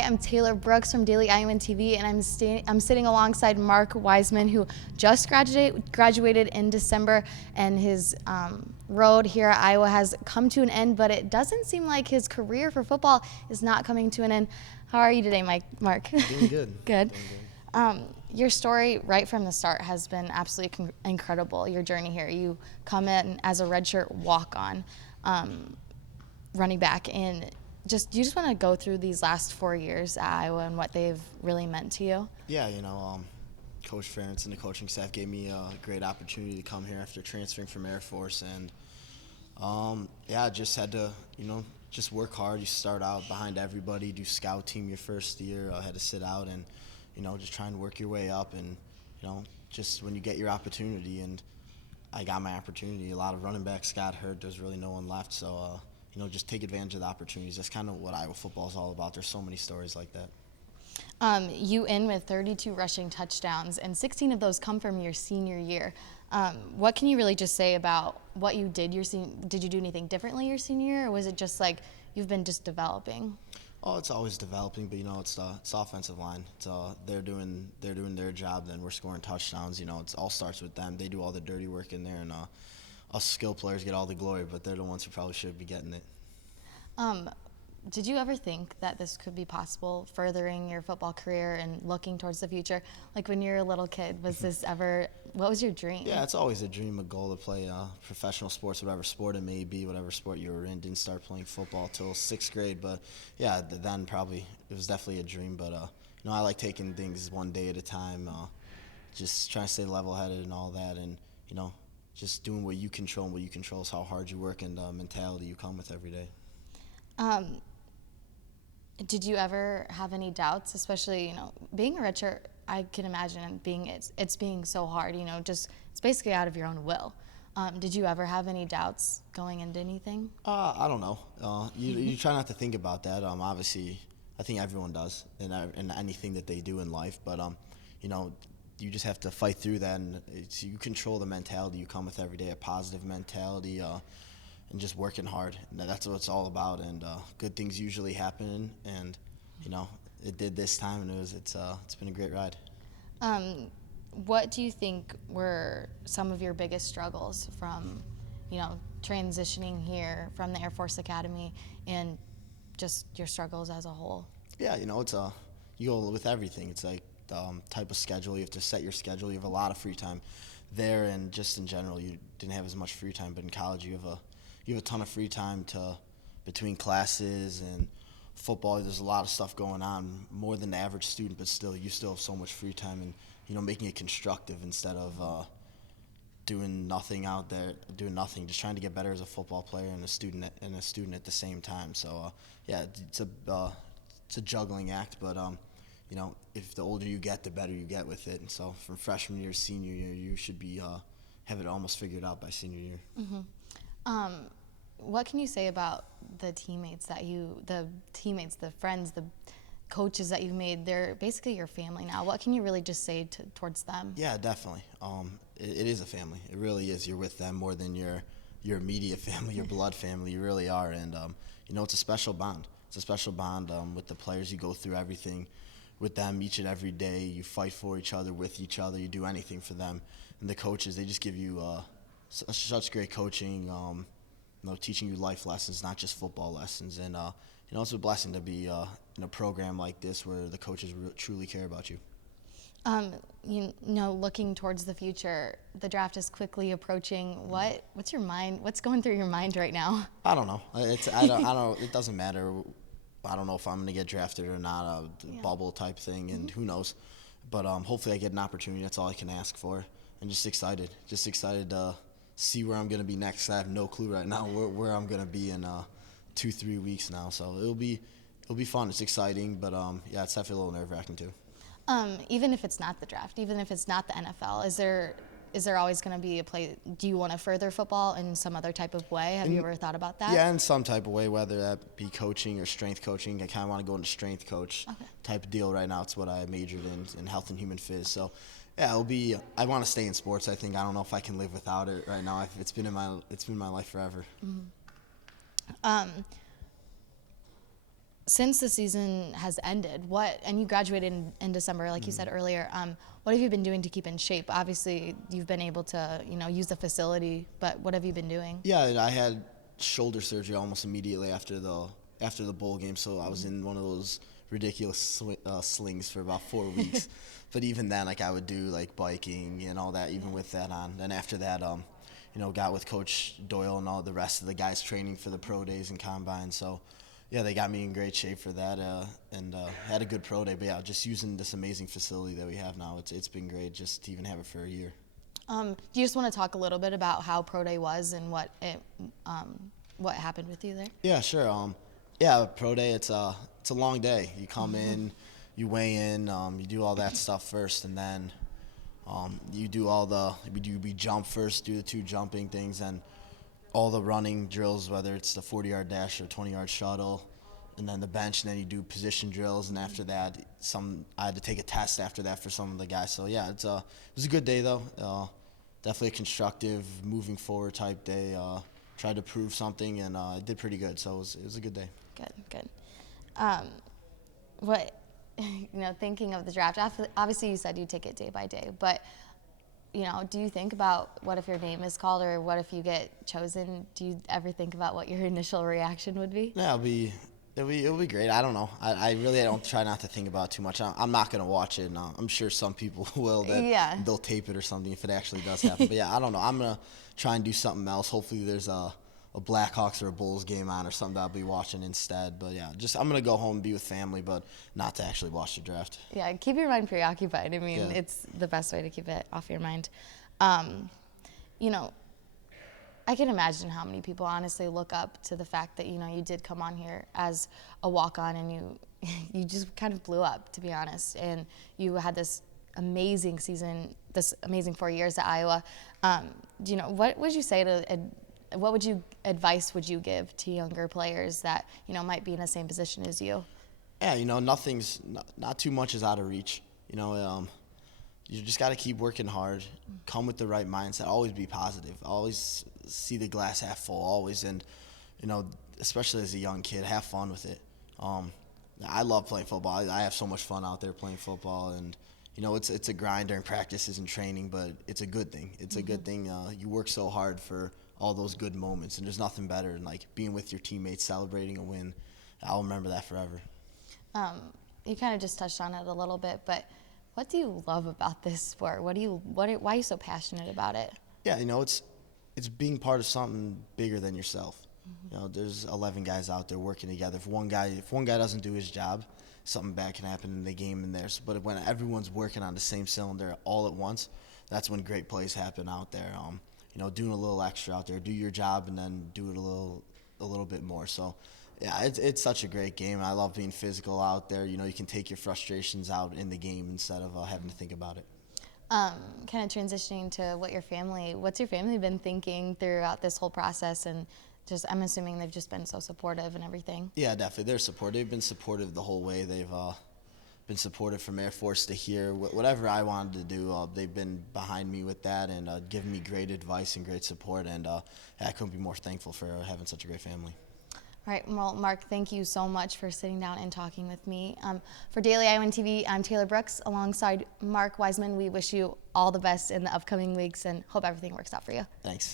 Hi, I'm Taylor Brooks from Daily Iowan TV, and I'm sitting alongside Mark Weisman, who just graduated in December, and his road here at Iowa has come to an end, but it doesn't seem like his career for football is not coming to an end. How are you today, Mark? Doing good. Good. Doing good. Your story right from the start has been absolutely incredible, your journey here. You come in as a redshirt walk-on running back, and you just want to go through these last 4 years at Iowa and what they've really meant to you? Yeah, Coach Ferentz and the coaching staff gave me a great opportunity to come here after transferring from Air Force, and I just had to, just work hard. You start out behind everybody, do scout team your first year. I had to sit out and, just try and work your way up, and, just when you get your opportunity, and I got my opportunity. A lot of running backs got hurt. There's really no one left, so just take advantage of the opportunities. That's kind of what Iowa football is all about. There's so many stories like that. You end with 32 rushing touchdowns, and 16 of those come from your senior year. What can you really just say about what you did Did you do anything differently your senior year, or was it just like you've been just developing? Oh, it's always developing, but it's offensive line. They're doing their job. Then we're scoring touchdowns. It all starts with them. They do all the dirty work in there, and us skill players get all the glory. But they're the ones who probably should be getting it. Did you ever think that this could be possible, furthering your football career and looking towards the future? Like when you were a little kid, what was your dream? Yeah, it's always a dream, a goal to play professional sports, whatever sport it may be, whatever sport you were in. Didn't start playing football till 6th grade, but yeah, then probably it was definitely a dream. But I like taking things one day at a time, just trying to stay level-headed and all that, and just doing what you control. And what you control is how hard you work and the mentality you come with every day. Did you ever have any doubts, especially, being a redshirt, I can imagine it's being so hard, it's basically out of your own will. Did you ever have any doubts going into anything? I don't know. You try not to think about that. Obviously, I think everyone does in anything that they do in life, but, you just have to fight through that, and you control the mentality you come with every day, a positive mentality, and just working hard. And that's what it's all about. And good things usually happen. And it did this time, and it's been a great ride. What do you think were some of your biggest struggles from, transitioning here from the Air Force Academy, and just your struggles as a whole? Yeah, it's you go with everything. It's like type of schedule. You have to set your schedule. You have a lot of free time there, and just in general, you didn't have as much free time. But in college, you have a ton of free time between classes and football. There's a lot of stuff going on, more than the average student, but still, you still have so much free time, and making it constructive instead of doing nothing out there, just trying to get better as a football player and a student at the same time. So yeah, it's a juggling act, but if the older you get, the better you get with it. And so from freshman year to senior year, you should be have it almost figured out by senior year. Mm-hmm. What can you say about the teammates, the friends, the coaches that you've made? They're basically your family now. What can you really just say towards them? Yeah, definitely. It is a family. It really is. You're with them more than your immediate family, your blood family. You really are. And, it's a special bond. It's a special bond with the players. You go through everything with them each and every day. You fight for each other, with each other. You do anything for them. And the coaches, they just give you such great coaching, teaching you life lessons, not just football lessons. And, it's a blessing to be in a program like this where the coaches truly care about you. Looking towards the future, the draft is quickly approaching. What's going through your mind right now? I don't know. I don't. It doesn't matter. I don't know if I'm going to get drafted or not, bubble type thing, and who knows. But hopefully I get an opportunity. That's all I can ask for. And just excited to see where I'm going to be next. I have no clue right now where I'm going to be in 2-3 weeks now. So it'll be fun. It's exciting, but it's definitely a little nerve-wracking too. Even if it's not the draft, even if it's not the NFL, is there always going to be a play? Do you want to further football in some other type of way? Have you ever thought about that? Yeah, in some type of way, whether that be coaching or strength coaching. I kind of want to go into strength coach type of deal right now. It's what I majored in health and human phys. So yeah, I want to stay in sports. I don't know if I can live without it right now. It's been my life forever. Mm-hmm. since the season has ended, and you graduated in December, like you said earlier, what have you been doing to keep in shape? Obviously, you've been able to, use the facility, but what have you been doing? Yeah, I had shoulder surgery almost immediately after the bowl game, so I was in one of those ridiculous slings for about 4 weeks. But even then, like I would do like biking and all that, even with that on. Then after that, got with Coach Doyle and all the rest of the guys training for the pro days and combine. So, yeah, they got me in great shape for that, and had a good pro day. But yeah, just using this amazing facility that we have now, it's been great just to even have it for a year. Do you just want to talk a little bit about how pro day was and what happened with you there? Yeah, sure. Pro day, it's a long day. You come in, you weigh in, you do all that stuff first, and then you do we jump first, do the 2 jumping things, and all the running drills, whether it's the 40-yard dash or 20-yard shuttle, and then the bench, and then you do position drills, and after that, I had to take a test after that for some of the guys. So yeah, it was a good day though. Definitely a constructive, moving forward type day. Tried to prove something, and I did pretty good. So it was a good day. Good. Thinking of the draft, obviously you said you take it day by day, but do you think about what if your name is called or what if you get chosen? Do you ever think about what your initial reaction would be? Yeah, it'll be great. I don't know. I really don't try not to think about it too much. I'm not gonna watch it. And I'm sure some people will. They'll tape it or something if it actually does happen. But yeah, I don't know. I'm gonna try and do something else. Hopefully, there's a Blackhawks or a Bulls game on or something that I'll be watching instead. But yeah, I'm gonna go home and be with family, but not to actually watch the draft. Yeah, keep your mind preoccupied. I mean, It's the best way to keep it off your mind. I can imagine how many people honestly look up to the fact that you did come on here as a walk-on and you just kind of blew up, to be honest, and you had this amazing season, this amazing 4 years at Iowa. What would you say advice would you give to younger players that might be in the same position as you? Yeah, not too much is out of reach. You just got to keep working hard, come with the right mindset, always be positive, always see the glass half full, always, and especially as a young kid, have fun with it. I love playing football. I have so much fun out there playing football, and it's a grind during practices and training, but it's a good thing. It's a good thing. You work so hard for all those good moments, and there's nothing better than like being with your teammates, celebrating a win. I'll remember that forever. You kind of just touched on it a little bit, but what do you love about this sport? Why are you so passionate about it? Yeah, it's being part of something bigger than yourself. There's 11 guys out there working together. If one guy doesn't do his job, something bad can happen in the game and theirs. But when everyone's working on the same cylinder all at once, that's when great plays happen out there. Doing a little extra out there, do your job, and then do it a little bit more. So, yeah, it's such a great game. I love being physical out there. You can take your frustrations out in the game instead of having to think about it. Kind of transitioning to what's your family been thinking throughout this whole process, and I'm assuming they've just been so supportive and everything. Yeah, definitely. They're supportive. They've been supportive the whole way. They've been supportive from Air Force to here. Whatever I wanted to do, they've been behind me with that and giving me great advice and great support, and I couldn't be more thankful for having such a great family. All right, well, Mark, thank you so much for sitting down and talking with me. For Daily Iowan TV, I'm Taylor Brooks alongside Mark Weisman. We wish you all the best in the upcoming weeks and hope everything works out for you. Thanks.